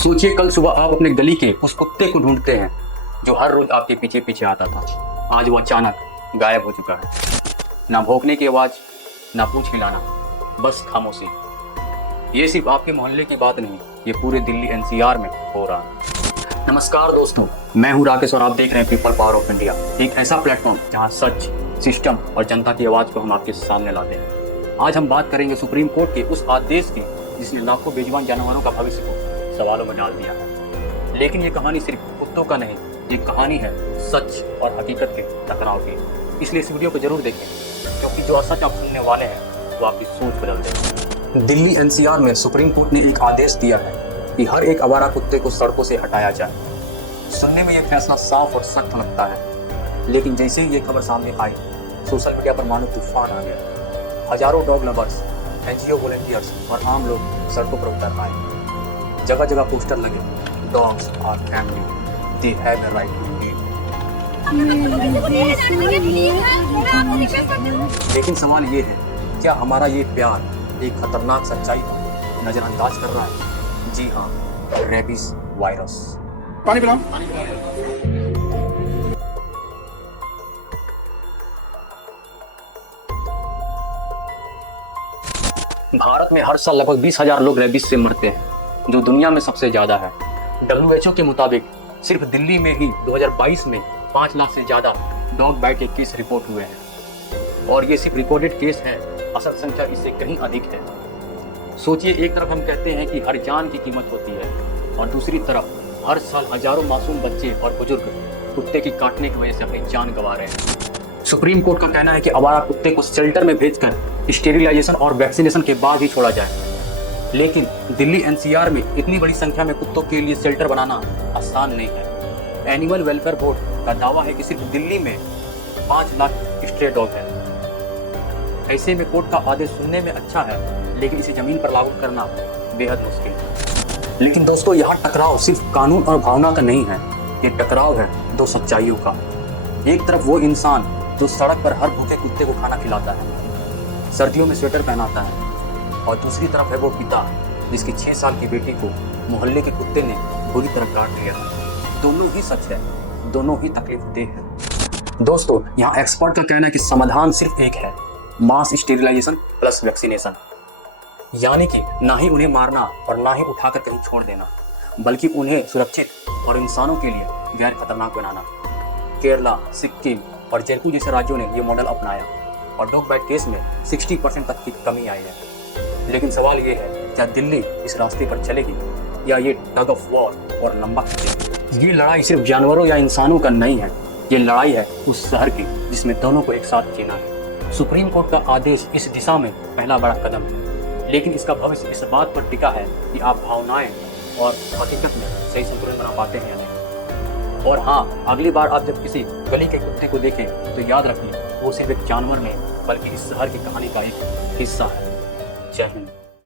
सोचिए कल सुबह आप अपने गली के उस कुत्ते को ढूंढते हैं जो हर रोज आपके पीछे पीछे आता था। आज वो अचानक गायब हो चुका है। ना भौंकने की आवाज, ना पूंछ हिलाना, बस खामोशी। ये सिर्फ आपके मोहल्ले की बात नहीं, ये पूरे दिल्ली एनसीआर में हो रहा है। नमस्कार दोस्तों, मैं हूं राकेश और आप देख रहे हैं पीपल पावर ऑफ इंडिया, एक ऐसा प्लेटफॉर्म जहां सच, सिस्टम और जनता की आवाज को हम आपके सामने लाते हैं। आज हम बात करेंगे सुप्रीम कोर्ट के उस आदेश की जिसने लाखों बेजुबान जानवरों का भविष्य को सवालों में डाल दिया है। लेकिन ये कहानी सिर्फ कुत्तों का नहीं, ये कहानी है सच और हकीकत के टकराव की। इसलिए इस वीडियो को जरूर देखें, क्योंकि जो सच आप सुनने वाले हैं वो आपकी सोच बदल देगा। दिल्ली एनसीआर में सुप्रीम कोर्ट ने एक आदेश दिया है कि हर एक आवारा कुत्ते को सड़कों से हटाया जाए। सुनने में ये फैसला साफ और सख्त लगता है, लेकिन जैसे ही ये खबर सामने आई, सोशल मीडिया पर मानो तूफान आ गया। हजारों डॉग लवर्स, एनजीओ वॉलंटियर्स और आम लोग सड़कों पर उतर आए। जगह जगह पोस्टर लगे, dogs are family, they have the right to live. लेकिन सवाल ये है, क्या हमारा ये प्यार एक खतरनाक सच्चाई को नजरअंदाज कर रहा है? जी हाँ, रेबीज वायरस। पानी पिलाओ। भारत में हर साल लगभग 20,000 लोग रेबीज से मरते हैं, जो दुनिया में सबसे ज्यादा है। WHO के मुताबिक सिर्फ दिल्ली में ही 2022 में 5 लाख से ज्यादा डॉग बाइट के केस रिपोर्ट हुए हैं। और ये सिर्फ रिकॉर्डेड केस है, असल संख्या इससे कहीं अधिक है। सोचिए, एक तरफ हम कहते हैं कि हर जान की कीमत होती है, और दूसरी तरफ हर साल हजारों मासूम बच्चे और बुजुर्ग कुत्ते की काटने की वजह से अपनी जान गंवा रहे हैं। सुप्रीम कोर्ट का कहना है कि आवारा कुत्ते को शेल्टर में भेजकर स्टेरिलाइजेशन और वैक्सीनेशन के बाद ही छोड़ा जाए। लेकिन दिल्ली एनसीआर में इतनी बड़ी संख्या में कुत्तों के लिए शेल्टर बनाना आसान नहीं है। एनिमल वेलफेयर बोर्ड का दावा है कि सिर्फ दिल्ली में 5 लाख स्ट्रे डॉग हैं। ऐसे में कोर्ट का आदेश सुनने में अच्छा है, लेकिन इसे जमीन पर लागू करना बेहद मुश्किल है। लेकिन दोस्तों, यहाँ टकराव सिर्फ कानून और भावना का नहीं है, ये टकराव है दो सच्चाइयों का। एक तरफ वो इंसान जो सड़क पर हर भूखे कुत्ते को खाना खिलाता है, सर्दियों में स्वेटर पहनाता है, और दूसरी तरफ है वो पिता जिसकी 6 साल की बेटी को मोहल्ले के कुत्ते ने बुरी तरह काट लिया। दोनों ही सच है, दोनों ही तकलीफदेह है। दोस्तों, यहाँ एक्सपर्ट का कहना है कि समाधान सिर्फ एक है, मास स्टेरिलाइजेशन प्लस वैक्सीनेशन। यानी कि ना ही उन्हें मारना और ना ही उठाकर कहीं छोड़ देना, बल्कि उन्हें सुरक्षित और इंसानों के लिए गैर खतरनाक बनाना। केरला, सिक्किम और जयपुर जैसे राज्यों ने ये मॉडल अपनाया और डॉग बाइट केस में 60% तक की कमी आई है। लेकिन सवाल ये है, क्या दिल्ली इस रास्ते पर चलेगी या ये टग ऑफ वॉर और लंबा खींचेगी? ये लड़ाई सिर्फ जानवरों या इंसानों का नहीं है, ये लड़ाई है उस शहर की जिसमें दोनों को एक साथ जीना है। सुप्रीम कोर्ट का आदेश इस दिशा में पहला बड़ा कदम है, लेकिन इसका भविष्य इस बात पर टिका है कि आप भावनाएं और हकीकत में सही संतुलन बना पाते हैं या नहीं। और हाँ, अगली बार आप जब किसी गली के कुत्ते को देखें तो याद रखें, वो सिर्फ एक जानवर नहीं, बल्कि इस शहर की कहानी का एक हिस्सा है। जय हिंद।